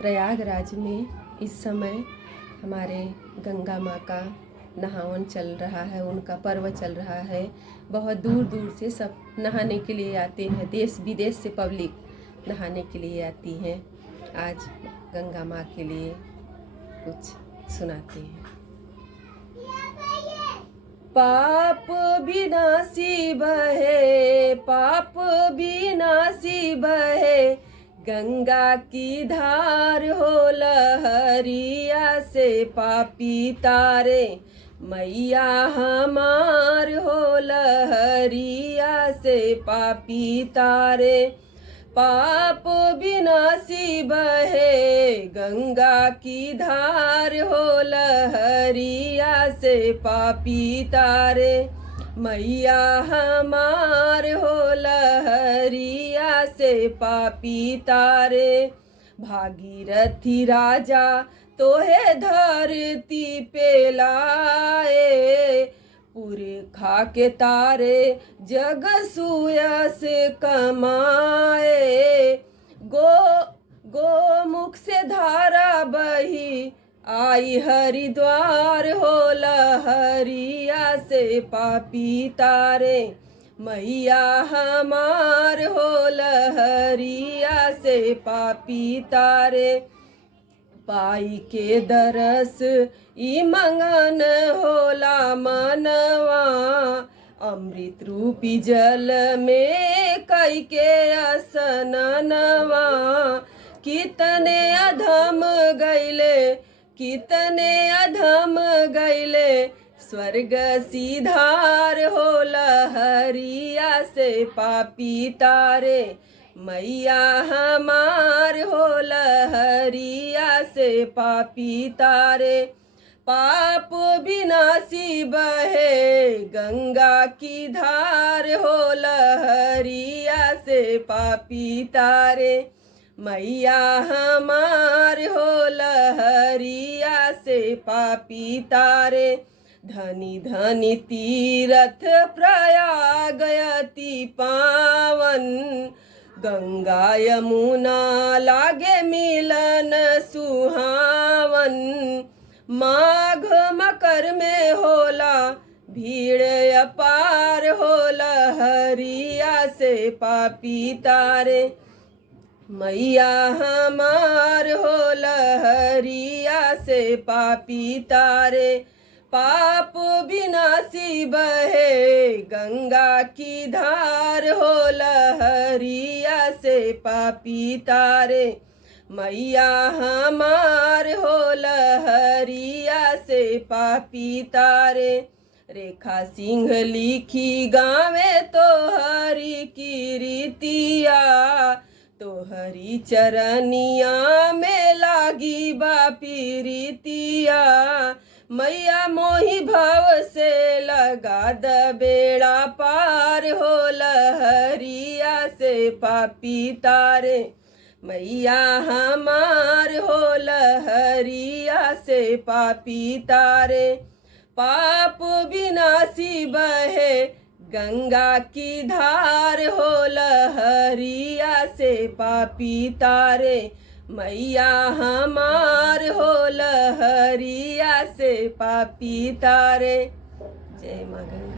प्रयागराज में इस समय हमारे गंगा माँ का नहावन चल रहा है, उनका पर्व चल रहा है। बहुत दूर दूर से सब नहाने के लिए आते हैं, देश विदेश से पब्लिक नहाने के लिए आती हैं। आज गंगा माँ के लिए कुछ सुनाते हैं। पाप विनाशी बहे, पाप विनाशी बहे, गंगा की धार हो लहरिया से पापी तारे। मैया हमार हो लहरिया से पापी तारे। पाप विनाशी बहे, गंगा की धार हो लहरिया से पापी तारे। मैया हमार हो लहरिया से पापी तारे। भागीरथी राजा तोहे धरती पे लाए, पूरे खा के तारे जग सुयस कमाए। गोमुख से धारा बही आई हरिद्वार हो लहरिया से पापी तारे। मैया हमार हो लहरिया से पापी तारे। पाई के दरस ई मंगन होला मनवा, अमृत रूपी जल में कई के स्नानवा। कितने अधम गैले, कितने अधम गैले, स्वर्ग सीधार हो लहरिया से पापी तारे। मैया हमार हो लहरिया से पापी तारे। पाप विनाशी बहे, गंगा की धार हो लहरिया से पापी तारे। मैया हमार हो लहरिया से पापी तारे। धनी धनी तीरथ प्रयाग अति पावन, गंगा यमुना लागे मिलन सुहावन। माघ मकर में होला भीड़ अपार हो लहरिया से पापी तारे। मैया हमार हो लहरिया से पापी तारे। पाप विनाशी बहे, गंगा की धार हो लहरिया से पापी तारे। मैया हमार हो लहरिया से पापी तारे। रेखा सिंह लिखी गावे तोहरी की रीतिया, तोहरी चरनिया में लागी बापी रीतिया। मैया मोहि भाव से लगा द बेड़ा पार हो लहरिया से पापी तारे। मैया हमार हो लहरिया से पापी तारे। पाप विनाशी बहे, गंगा की धार हो लहरिया से पापी तारे। मैया हमार हो लहरिया से पापी तारे। जय माँ गंगा।